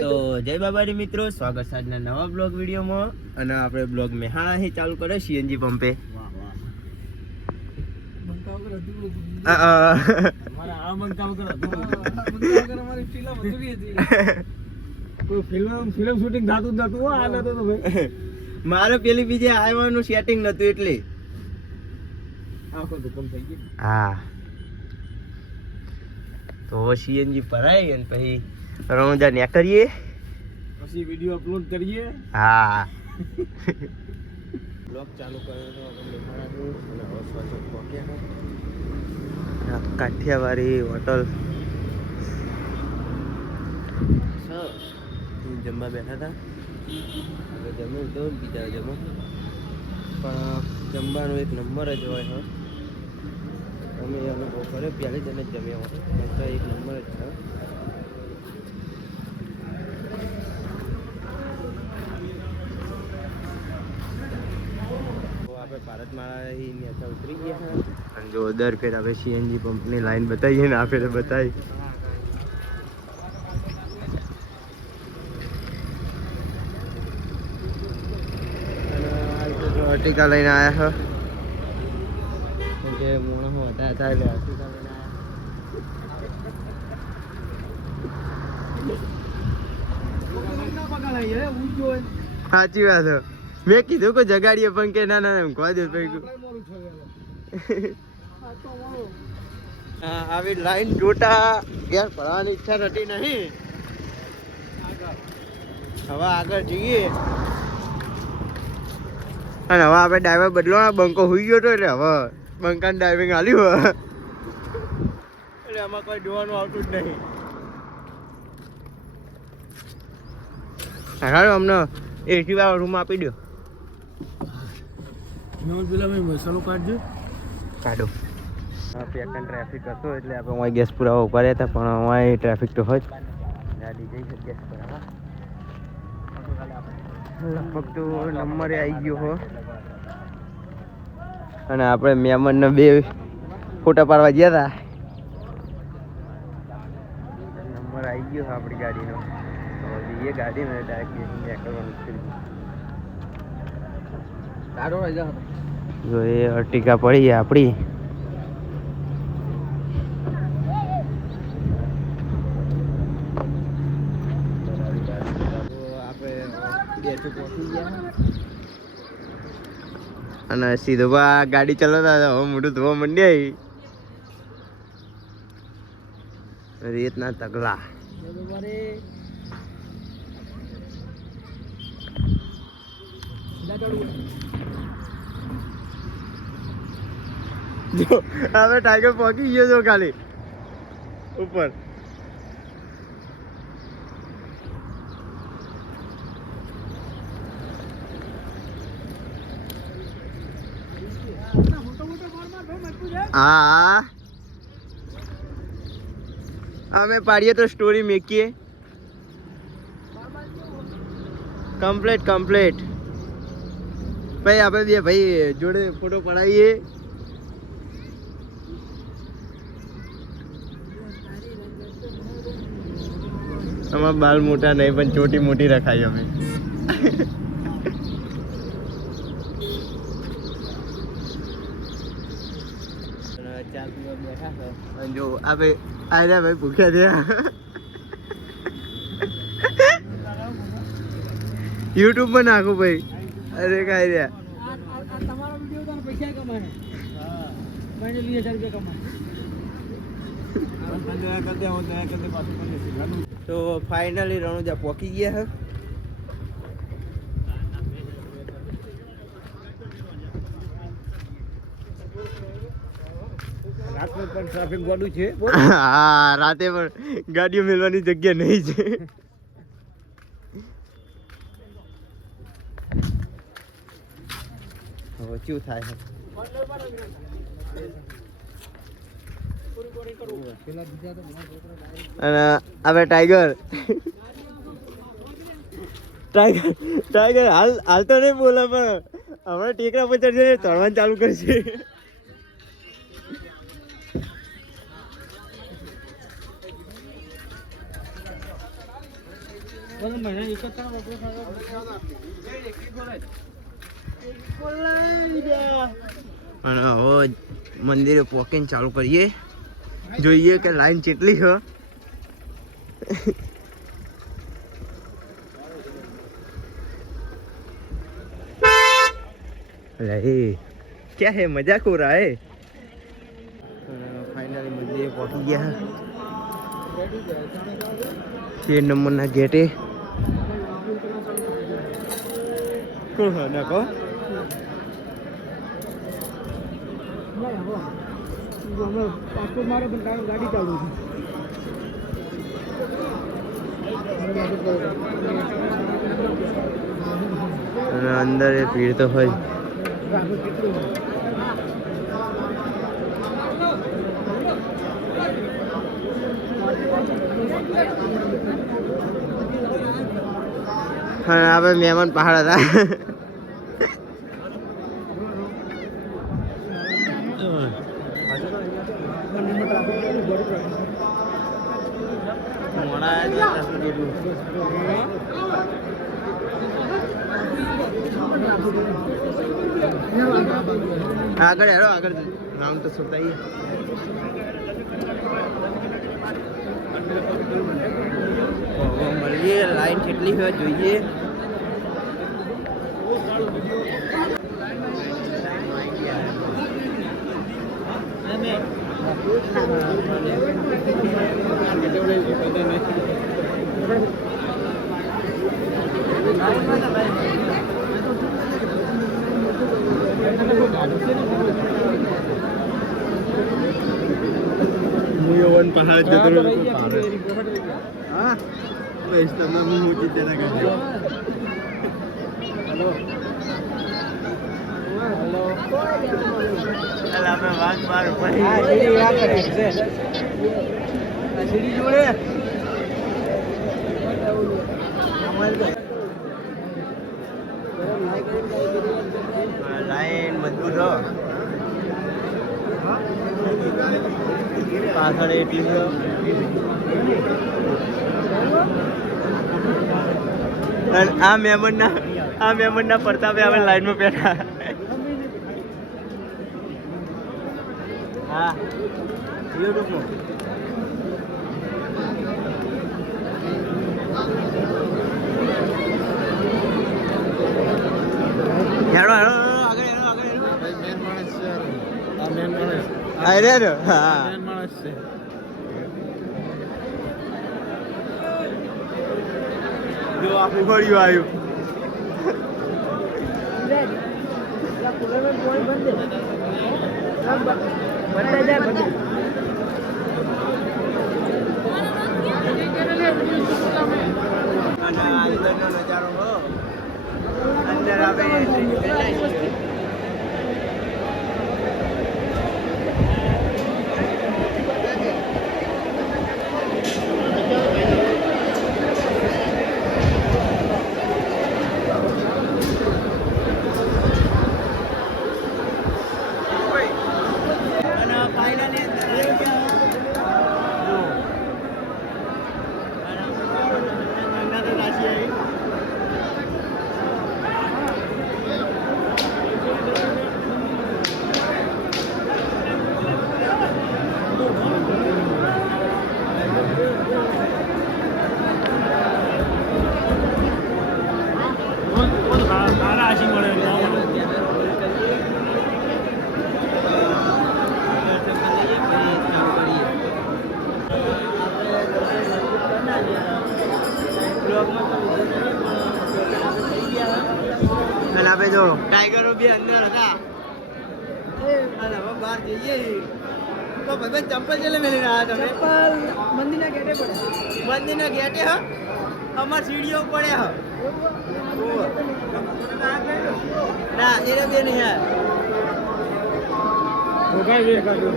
તો જય બાબારી મિત્રો, સ્વાગત છે આજના નવા બ્લોગ વિડીયોમાં. અને આપણે બ્લોગ મેહાણાથી ચાલુ કરે સીએનજી પંપે. મારે પેલી બીજે આવવાનું સેટિંગ નતું એટલે હા. તો સીએનજી ભરાય અને પછી રણુજા ને કરીએ, પછી વિડિયો અપલોડ કરીએ. હા. બ્લોગ ચાલુ કર્યો આપણે મેહાણાનું અને હોસ્પિટલ પહોંચ્યા. કાઠિયાવાડી હોટલ જમવા બેઠા હતા. હવે જમ્યું તો બીજા જમો પણ જમવાનો એક નંબર જ હોય. હા, અમે અનુભવ કર્યો પહેલી જ અમે જમ્યા હોય એક નંબર જ છે. આપણે ભારતમાળાથી નેતા ઉતરી ગયા અને જો દર ફેર આપણે સીએનજી પંપની લાઈન બતાવીએ ને આ ફેર બતાવી. અર્ટિકા લઈને આવ્યા છે કે મોણો હતા એટલે અર્ટિકા લઈને આવ્યા. સાચી વાત છે. મેં કીધું કે જગાડીએ પણ કે ના ના ઊંઘવા દે. આવી લાઈન જોટા ઘેર ભરવાની ઈચ્છા થતી નહીં. હવે આગળ જઈએ અને હવે આપણે ડ્રાઈવર બદલવાનો. બંકો હોઈ ગયો હતો એટલે હવે બંકાને ડ્રાઇવિંગ આલ્યું એટલે આમાં કોઈ જોવાનું આવતું જ નહીં. હાલો અમને એસી વાળો રૂમ આપી દો. પેલા મેં મસાલો કાઢજો. કાઢો. પેકન ટ્રાફિક હતો એટલે આપણે અહીં ગેસ પુરાવા ઉભા રહ્યા હતા પણ અહીં ટ્રાફિક તો હોય જ. ગાડી જઈ છે ગેસ પુરાવા. લગભગ તો નંબરે આવી ગયો હો અને આપણે મહેમાનને 2 ફોટા પાડવા ગયા હતા. નંબર આવી ગયો આપણી ગાડીનો. એ ગાડીને ડાયરેક્ટ કરવાનું. જો એ અર્ટિકા પડી આપણી. અને સીધો ગાડી ચલાવતા હતા. હવે મોઢું ધોવા માંડ્યા. રેતના તગલા. જો હવે ટાઈગર પહોંચી ગયો છો ખાલી ઉપર. હા અમે પાડીએ તો સ્ટોરી મેકીએ. Complete complete. ભાઈ આપણે બે ભાઈ જોડે ફોટો પડાવીએ. અમારા બાલ મોટા નહીં પણ ચોટી મોટી રખાય અમે. ચા પીવા બેઠા છે અને જો આપણે આર્યા ભાઈ ભૂખ્યા થયા. યુટ્યુબ પર નાખો ભાઈ. અરે કાંઈ રહ્યા તમારો વિડીયો પૈસા કમાય. મને 20,000 કમાય. તો ફાઇનલી રણુજા પહોંચી ગયા છે. રાતે પણ ટ્રાફિક ગોડું છે. હા રાતે પણ ગાડીઓ મેળવાની જગ્યા નહીં છે. હવે શું થાય છે અને હવે ટાઈગર હાલ તો નહીં બોલે પણ હમણાં ટેકરા પર ચડશે ચડવાનું ચાલુ કરશે. અને હવે મંદિરે પોકીને ચાલુ કરીએ, જોઈએ કે લાઈન કેટલી છે. अरे क्या है मजाक हो रहा है. फाइनली मंदिर पहुंच गया. 6 नंबરના ગેટે કોણ હે નાકો પાસપોર્ટ મારે પણ ગાડી ચાલુ છે અને અંદર એ ભીડ તો હોય. હા આપણે મહેમાન પહાડ હતા. આગળ હેરો આગળ રાઉન્ડ તો સુતાઈએ. મળીએ લાઈન કેટલી હોય જોઈએ. મુયવન પહાડ જતો રહ્યો પહાડ. હા બસ તમે હું મોટી તેના કરજો. હેલો હેલો અલા મે વાત માર ભાઈ. હા સીડી વાત કરે છે. આ સીડી જોડે લાઈન મજબૂત હો. પાછળ એ ટીમ આ મહેમાનના પ્રતાપે આપણે લાઈનમાં બેઠા. હા યુટ્યુબમાં હેડો હેડો આગળ હેડો આગળ હેડો. મેન માણસ છે આ મેન માણસ. આ રે રે હા મેન માણસ છે. જો આ ઉઘડ્યું આવ્યું. નજારો અંદર આવે આપણે જો ટાઈગરો બી અંદર હતા. અને હવે બહાર જઈએ તો ભાઈ ચંપલ ચેલે મેલી રહ્યા તમે? ચંપલ મંદિરના ગેટે પડે. મંદિરના ગેટે હ અમાર સીડીઓ પડે હ. ના એને બે નહીં યાર. ભોગાઈ બે કાઢો.